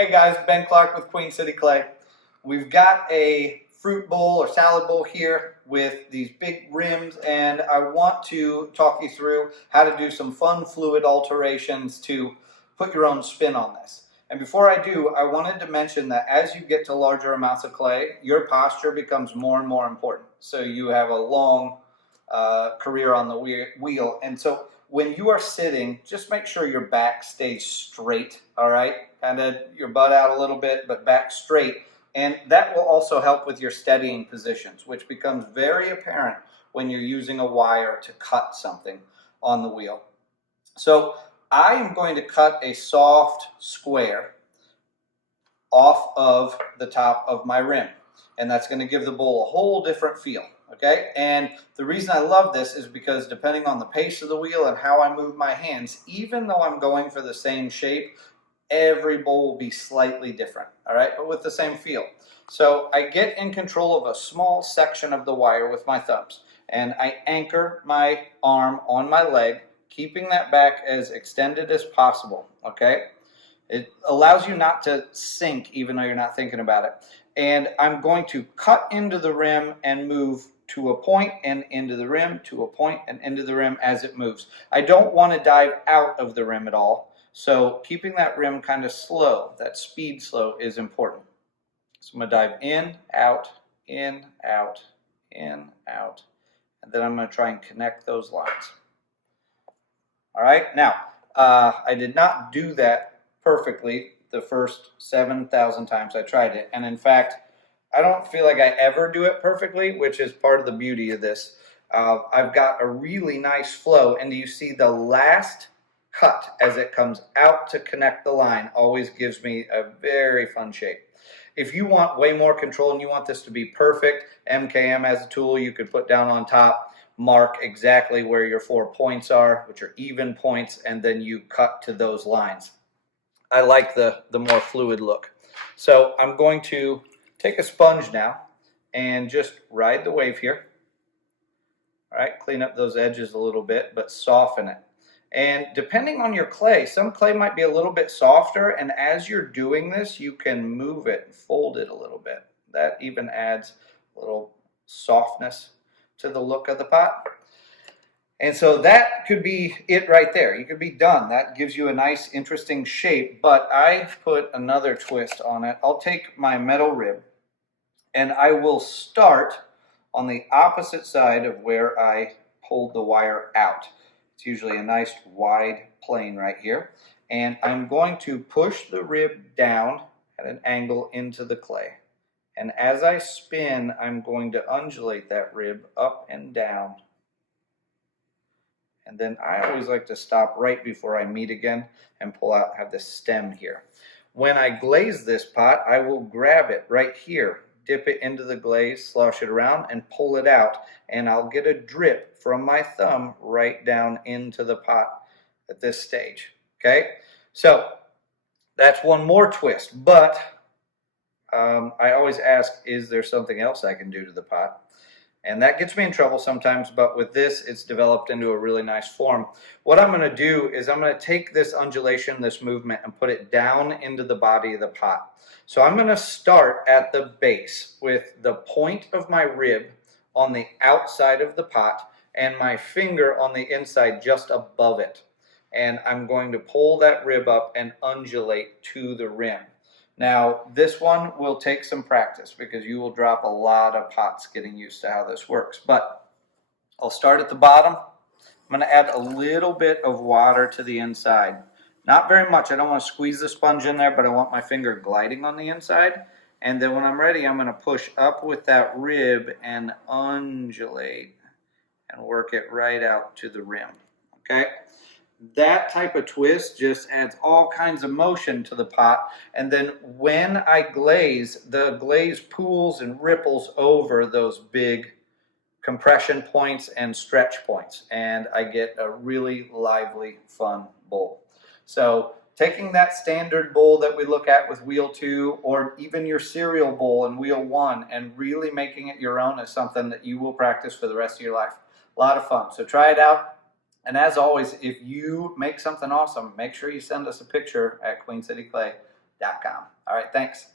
Hey guys, Ben Clark with Queen City Clay. We've got a fruit bowl or salad bowl here with these big rims, and I want to talk you through how to do some fun fluid alterations to put your own spin on this. And before I do, I wanted to mention that as you get to larger amounts of clay, your posture becomes more and more important. So you have a long career on the wheel. And so when you are sitting, just make sure your back stays straight, all right? Kind of your butt out a little bit, but back straight. And that will also help with your steadying positions, which becomes very apparent when you're using a wire to cut something on the wheel. So I am going to cut a soft square off of the top of my rim, and that's going to give the bowl a whole different feel. Okay, and the reason I love this is because depending on the pace of the wheel and how I move my hands, even though I'm going for the same shape, every bowl will be slightly different, all right, but with the same feel. So I get in control of a small section of the wire with my thumbs, and I anchor my arm on my leg, keeping that back as extended as possible, okay? It allows you not to sink even though you're not thinking about it. And I'm going to cut into the rim and move to a point and into the rim, to a point and into the rim as it moves. I don't want to dive out of the rim at all. So keeping that rim kind of slow, that speed slow, is important. So I'm going to dive in, out, in, out, in, out. And then I'm going to try and connect those lines. All right, now, I did not do that perfectly the first 7,000 times I tried it. And in fact, I don't feel like I ever do it perfectly, which is part of the beauty of this. I've got a really nice flow, and you see the last cut as it comes out to connect the line always gives me a very fun shape. If you want way more control and you want this to be perfect, MKM as a tool you could put down on top, mark exactly where your 4 points are, which are even points, and then you cut to those lines. I like the more fluid look. So I'm going to take a sponge now and just ride the wave here. All right, clean up those edges a little bit, but soften it. And depending on your clay, some clay might be a little bit softer, and as you're doing this, you can move it and fold it a little bit. That even adds a little softness to the look of the pot. And so that could be it right there. You could be done. That gives you a nice, interesting shape, but I put another twist on it. I'll take my metal rib, and I will start on the opposite side of where I pulled the wire out. It's usually a nice wide plane right here. And I'm going to push the rib down at an angle into the clay. And as I spin, I'm going to undulate that rib up and down. And then I always like to stop right before I meet again and pull out, have this stem here. When I glaze this pot, I will grab it right here, dip it into the glaze, slosh it around, and pull it out. And I'll get a drip from my thumb right down into the pot at this stage. Okay, so that's one more twist, but I always ask, is there something else I can do to the pot? And that gets me in trouble sometimes, but with this, it's developed into a really nice form. What I'm going to do is I'm going to take this undulation, this movement, and put it down into the body of the pot. So I'm going to start at the base with the point of my rib on the outside of the pot and my finger on the inside just above it. And I'm going to pull that rib up and undulate to the rim. Now, this one will take some practice because you will drop a lot of pots getting used to how this works. But I'll start at the bottom. I'm going to add a little bit of water to the inside. Not very much. I don't want to squeeze the sponge in there, but I want my finger gliding on the inside. And then when I'm ready, I'm going to push up with that rib and undulate and work it right out to the rim. Okay? That type of twist just adds all kinds of motion to the pot, and then when I glaze, the glaze pools and ripples over those big compression points and stretch points, and I get a really lively, fun bowl. So taking that standard bowl that we look at with wheel 2, or even your cereal bowl in wheel 1, and really making it your own is something that you will practice for the rest of your life. A lot of fun. So try it out. And as always, if you make something awesome, make sure you send us a picture at Queen City Clay. All right, thanks.